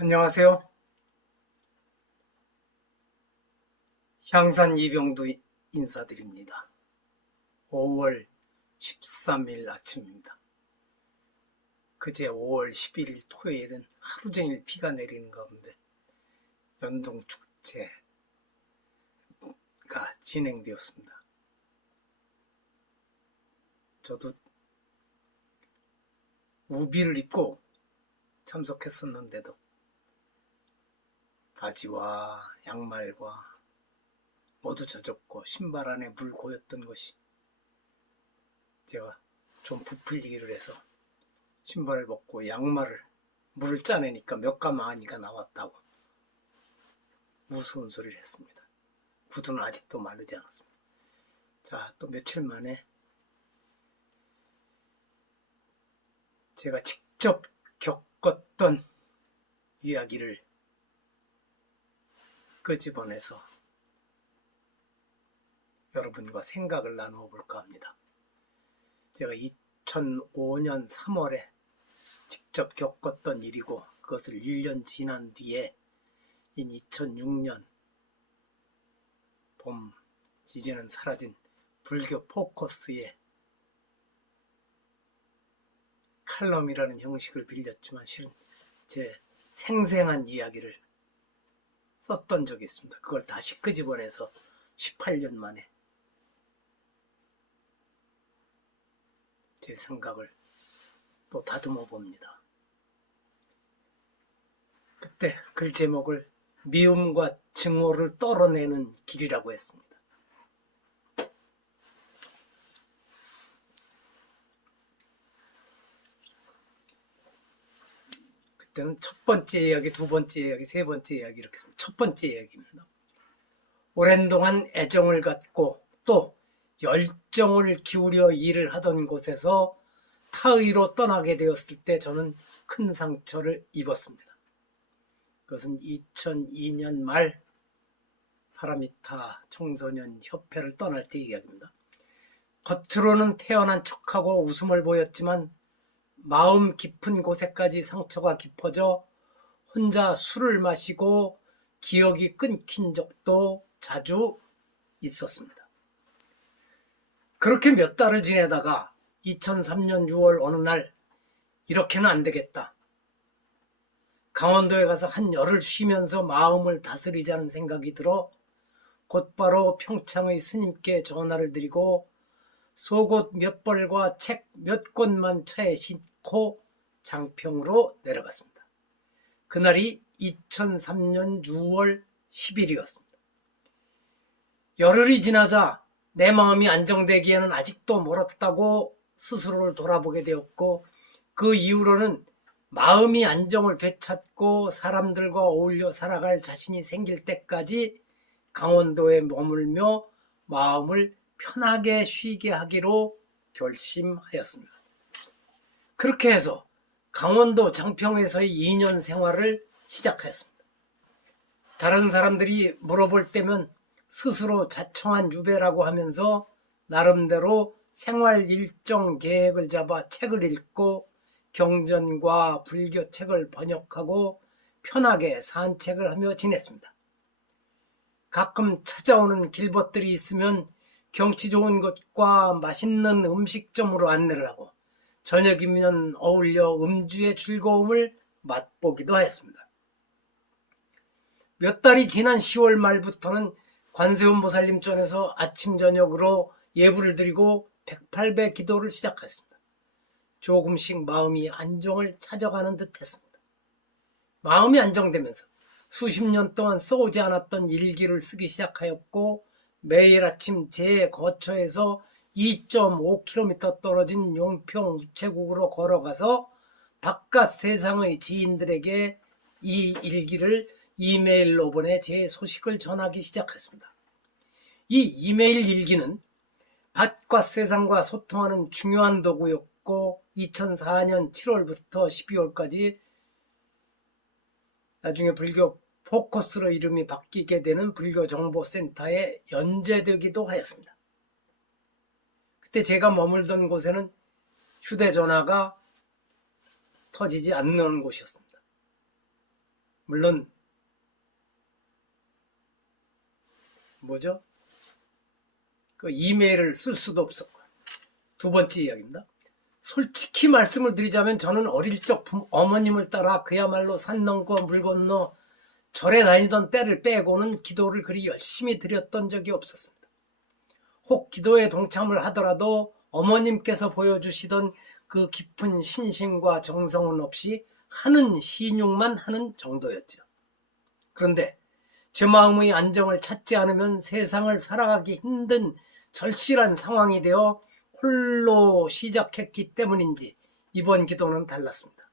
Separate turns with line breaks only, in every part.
안녕하세요. 향산 이병두 인사드립니다. 5월 13일 아침입니다. 그제 5월 11일 토요일은 하루 종일 비가 내리는 가운데 연동 축제가 진행되었습니다. 저도 우비를 입고 참석했었는데도 바지와 양말과 모두 젖었고 신발 안에 물 고였던 것이 제가 좀 부풀리기를 해서 신발을 벗고 양말을 물을 짜내니까 몇 가마니가 나왔다고 무서운 소리를 했습니다. 구두는 아직도 마르지 않았습니다. 자, 또 며칠 만에 제가 직접 겪었던 이야기를 끄집어내서 여러분과 생각을 나누어 볼까 합니다. 제가 2005년 3월에 직접 겪었던 일이고 그것을 1년 지난 뒤에 인 2006년 봄 이제는 사라진 불교 포커스의 칼럼이라는 형식을 빌렸지만 실은 제 생생한 이야기를 썼던 적이 있습니다. 그걸 다시 끄집어내서 18년 만에 제 생각을 또 다듬어 봅니다. 그때 글 제목을 미움과 증오를 떨어내는 길이라고 했습니다. 그 때는 첫 번째 이야기, 두 번째 이야기, 세 번째 이야기 이렇게. 첫 번째 이야기입니다. 오랜 동안 애정을 갖고 또 열정을 기울여 일을 하던 곳에서 타의로 떠나게 되었을 때 저는 큰 상처를 입었습니다. 그것은 2002년 말 파라미타 청소년 협회를 떠날 때 이야기입니다. 겉으로는 태어난 척하고 웃음을 보였지만 마음 깊은 곳에까지 상처가 깊어져 혼자 술을 마시고 기억이 끊긴 적도 자주 있었습니다. 그렇게 몇 달을 지내다가 2003년 6월 어느 날 이렇게는 안 되겠다. 강원도에 가서 한 열을 쉬면서 마음을 다스리자는 생각이 들어 곧바로 평창의 스님께 전화를 드리고 속옷 몇 벌과 책 몇 권만 차에 싣고 장평으로 내려갔습니다. 그날이 2003년 6월 10일이었습니다. 열흘이 지나자 내 마음이 안정되기에는 아직도 멀었다고 스스로를 돌아보게 되었고 그 이후로는 마음이 안정을 되찾고 사람들과 어울려 살아갈 자신이 생길 때까지 강원도에 머물며 마음을 편하게 쉬게 하기로 결심하였습니다. 그렇게 해서 강원도 장평에서의 2년 생활을 시작하였습니다. 다른 사람들이 물어볼 때면 스스로 자청한 유배라고 하면서 나름대로 생활 일정 계획을 잡아 책을 읽고 경전과 불교 책을 번역하고 편하게 산책을 하며 지냈습니다. 가끔 찾아오는 길벗들이 있으면 경치 좋은 곳과 맛있는 음식점으로 안내를 하고 저녁이면 어울려 음주의 즐거움을 맛보기도 하였습니다. 몇 달이 지난 10월 말부터는 관세음 보살님 전에서 아침 저녁으로 예불을 드리고 108배 기도를 시작했습니다. 조금씩 마음이 안정을 찾아가는 듯 했습니다. 마음이 안정되면서 수십 년 동안 써오지 않았던 일기를 쓰기 시작하였고 매일 아침 제 거처에서 2.5km 떨어진 용평 우체국으로 걸어가서 바깥 세상의 지인들에게 이 일기를 이메일로 보내 제 소식을 전하기 시작했습니다. 이 이메일 일기는 밖과 세상과 소통하는 중요한 도구였고 2004년 7월부터 12월까지 나중에 불교 포커스로 이름이 바뀌게 되는 불교정보센터에 연재되기도 하였습니다. 그때 제가 머물던 곳에는 휴대전화가 터지지 않는 곳이었습니다. 물론 뭐죠? 그 이메일을 쓸 수도 없었고 두 번째 이야기입니다. 솔직히 말씀을 드리자면 저는 어릴 적 부- 어머님을 따라 그야말로 산 넘고 물 건너 절에 다니던 때를 빼고는 기도를 그리 열심히 드렸던 적이 없었습니다. 혹 기도에 동참을 하더라도 어머님께서 보여주시던 그 깊은 신심과 정성은 없이 하는 신용만 하는 정도였죠. 그런데 제 마음의 안정을 찾지 않으면 세상을 살아가기 힘든 절실한 상황이 되어 홀로 시작했기 때문인지 이번 기도는 달랐습니다.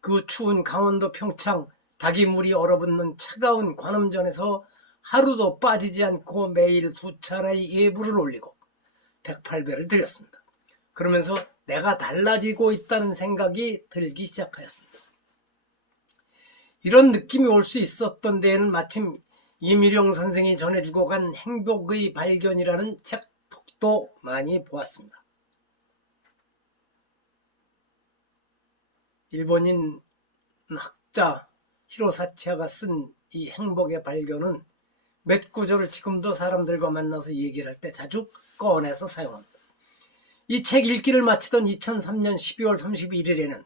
그 추운 강원도 평창 닭이 물이 얼어붙는 차가운 관음전에서 하루도 빠지지 않고 매일 두 차례의 예불을 올리고 108배를 드렸습니다. 그러면서 내가 달라지고 있다는 생각이 들기 시작하였습니다. 이런 느낌이 올 수 있었던 데에는 마침 이미령 선생이 전해주고 간 행복의 발견이라는 책도 많이 보았습니다. 일본인 학자 히로사치아가 쓴 이 행복의 발견은 몇 구절을 지금도 사람들과 만나서 얘기를 할 때 자주 꺼내서 사용합니다. 이 책 읽기를 마치던 2003년 12월 31일에는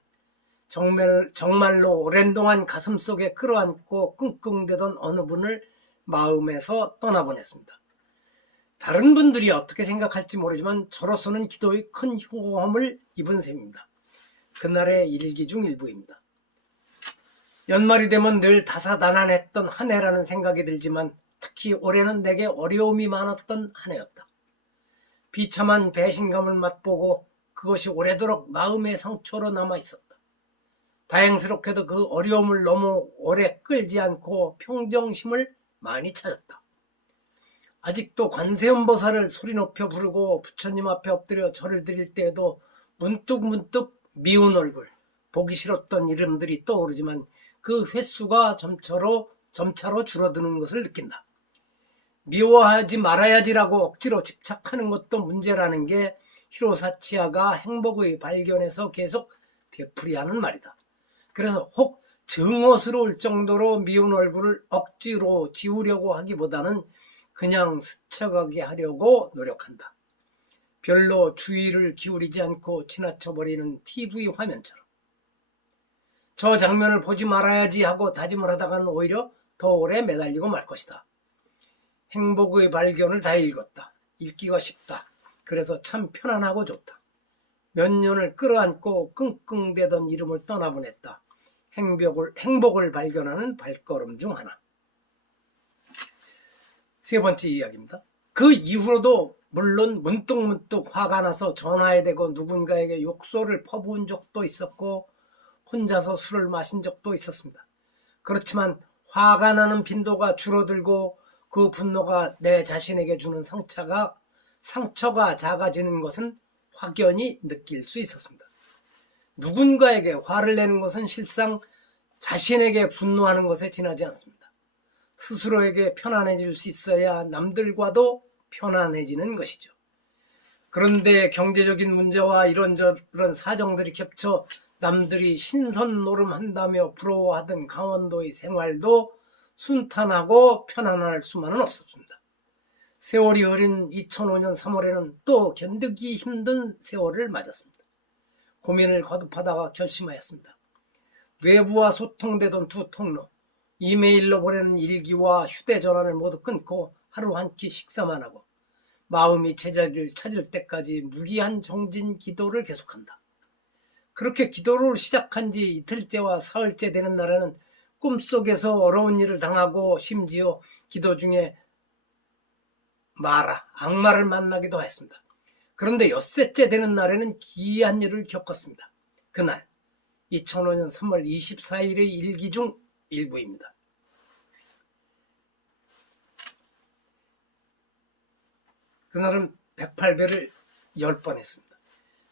정말, 정말로 오랜 동안 가슴 속에 끌어안고 끙끙대던 어느 분을 마음에서 떠나보냈습니다. 다른 분들이 어떻게 생각할지 모르지만 저로서는 기도의 큰 효험을 입은 셈입니다. 그날의 일기 중 일부입니다. 연말이 되면 늘 다사다난했던 한 해라는 생각이 들지만 특히 올해는 내게 어려움이 많았던 한 해였다. 비참한 배신감을 맛보고 그것이 오래도록 마음의 상처로 남아 있었다. 다행스럽게도 그 어려움을 너무 오래 끌지 않고 평정심을 많이 찾았다. 아직도 관세음보살을 소리 높여 부르고 부처님 앞에 엎드려 절을 드릴 때에도 문득문득 미운 얼굴, 보기 싫었던 이름들이 떠오르지만 그 횟수가 점차로, 점차로 줄어드는 것을 느낀다. 미워하지 말아야지라고 억지로 집착하는 것도 문제라는 게 히로사치아가 행복의 발견에서 계속 되풀이하는 말이다. 그래서 혹 증오스러울 정도로 미운 얼굴을 억지로 지우려고 하기보다는 그냥 스쳐가게 하려고 노력한다. 별로 주의를 기울이지 않고 지나쳐버리는 TV 화면처럼. 저 장면을 보지 말아야지 하고 다짐을 하다가는 오히려 더 오래 매달리고 말 것이다. 행복의 발견을 다 읽었다. 읽기가 쉽다. 그래서 참 편안하고 좋다. 몇 년을 끌어안고 끙끙대던 이름을 떠나보냈다. 행복을, 행복을 발견하는 발걸음 중 하나. 세 번째 이야기입니다. 그 이후로도 물론 문득문득 화가 나서 전화에 대고 누군가에게 욕설을 퍼부은 적도 있었고 혼자서 술을 마신 적도 있었습니다. 그렇지만 화가 나는 빈도가 줄어들고 그 분노가 내 자신에게 주는 상처가 상처가 작아지는 것은 확연히 느낄 수 있었습니다. 누군가에게 화를 내는 것은 실상 자신에게 분노하는 것에 지나지 않습니다. 스스로에게 편안해질 수 있어야 남들과도 편안해지는 것이죠. 그런데 경제적인 문제와 이런저런 사정들이 겹쳐 남들이 신선 노름한다며 부러워하던 강원도의 생활도 순탄하고 편안할 수만은 없었습니다. 세월이 흐린 2005년 3월에는 또 견디기 힘든 세월을 맞았습니다. 고민을 거듭하다가 결심하였습니다. 외부와 소통되던 두 통로, 이메일로 보내는 일기와 휴대전화를 모두 끊고 하루 한 끼 식사만 하고 마음이 제자리를 찾을 때까지 무기한 정진 기도를 계속한다. 그렇게 기도를 시작한 지 이틀째와 사흘째 되는 날에는 꿈속에서 어려운 일을 당하고 심지어 기도 중에 마라, 악마를 만나기도 했습니다. 그런데 엿새째 되는 날에는 기이한 일을 겪었습니다. 그날 2005년 3월 24일의 일기 중 일부입니다. 그날은 108배를 10번 했습니다.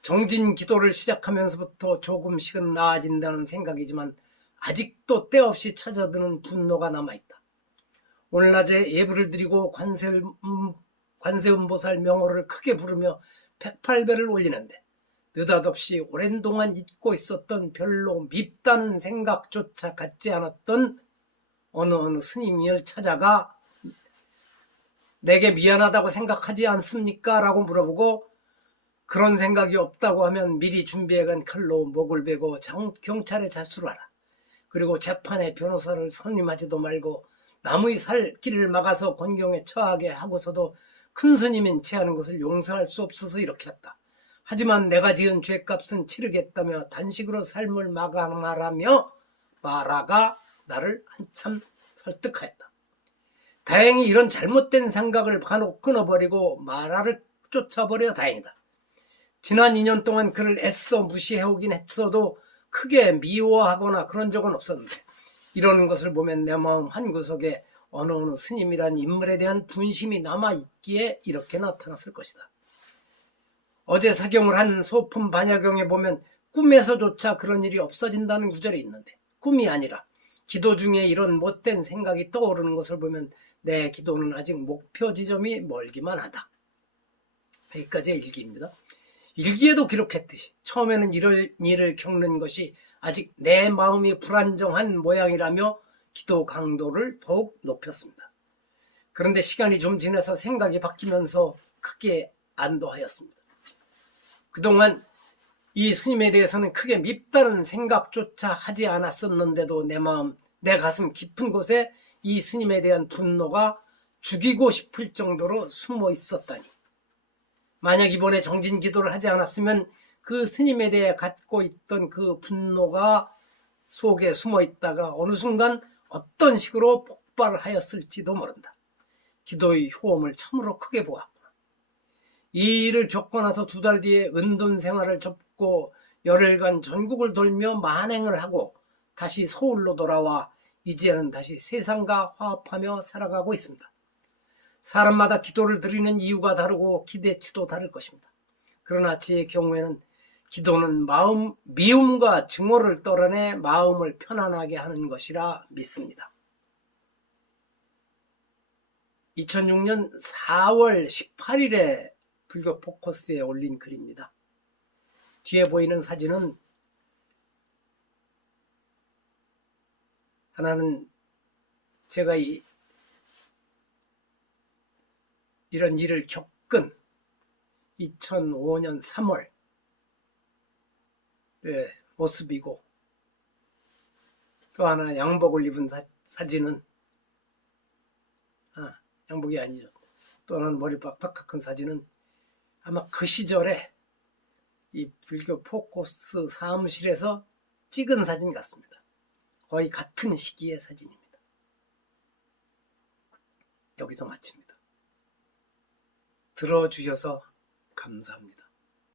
정진 기도를 시작하면서부터 조금씩은 나아진다는 생각이지만 아직도 때없이 찾아드는 분노가 남아있다. 오늘 낮에 예불을 드리고 관세음, 관세음보살 명호를 크게 부르며 108배를 올리는데 느닷없이 오랜 동안 잊고 있었던 별로 밉다는 생각조차 갖지 않았던 어느 어느 스님을 찾아가 내게 미안하다고 생각하지 않습니까? 라고 물어보고 그런 생각이 없다고 하면 미리 준비해간 칼로 목을 베고 장- 경찰에 자수하라. 그리고 재판에 변호사를 선임하지도 말고 남의 살 길을 막아서 곤경에 처하게 하고서도 큰 스님인 체하는 것을 용서할 수 없어서 이렇게 했다. 하지만 내가 지은 죄값은 치르겠다며 단식으로 삶을 마감하라며 마라가 나를 한참 설득하였다. 다행히 이런 잘못된 생각을 간혹 끊어버리고 마라를 쫓아버려 다행이다. 지난 2년 동안 그를 애써 무시해오긴 했어도 크게 미워하거나 그런 적은 없었는데 이러는 것을 보면 내 마음 한구석에 어느 어느 스님이란 인물에 대한 분심이 남아있기에 이렇게 나타났을 것이다. 어제 사경을 한 소품 반야경에 보면 꿈에서조차 그런 일이 없어진다는 구절이 있는데 꿈이 아니라 기도 중에 이런 못된 생각이 떠오르는 것을 보면 내 기도는 아직 목표 지점이 멀기만 하다. 여기까지의 일기입니다. 일기에도 기록했듯이 처음에는 이럴 일을 겪는 것이 아직 내 마음이 불안정한 모양이라며 기도 강도를 더욱 높였습니다. 그런데 시간이 좀 지나서 생각이 바뀌면서 크게 안도하였습니다. 그동안 이 스님에 대해서는 크게 밉다는 생각조차 하지 않았었는데도 내 마음, 내 가슴 깊은 곳에 이 스님에 대한 분노가 죽이고 싶을 정도로 숨어 있었다니. 만약 이번에 정진 기도를 하지 않았으면 그 스님에 대해 갖고 있던 그 분노가 속에 숨어 있다가 어느 순간 어떤 식으로 폭발을 하였을지도 모른다. 기도의 효험을 참으로 크게 보았구나. 이 일을 겪고 나서 두 달 뒤에 은둔 생활을 접고 열흘간 전국을 돌며 만행을 하고 다시 서울로 돌아와 이제는 다시 세상과 화합하며 살아가고 있습니다. 사람마다 기도를 드리는 이유가 다르고 기대치도 다를 것입니다. 그러나 제 경우에는 기도는 마음 미움과 증오를 떨어내 마음을 편안하게 하는 것이라 믿습니다. 2006년 4월 18일에 불교 포커스에 올린 글입니다. 뒤에 보이는 사진은 하나는 제가 이 이런 일을 겪은 2005년 3월 의 모습이고 또 하나 양복을 입은 사, 진은 아, 양복이 아니죠. 또 하나는 머리 빡빡 큰 사진은 아마 그 시절에 이 불교 포커스 사무실에서 찍은 사진 같습니다. 거의 같은 시기의 사진입니다. 여기서 마칩니다. 들어주셔서 감사합니다.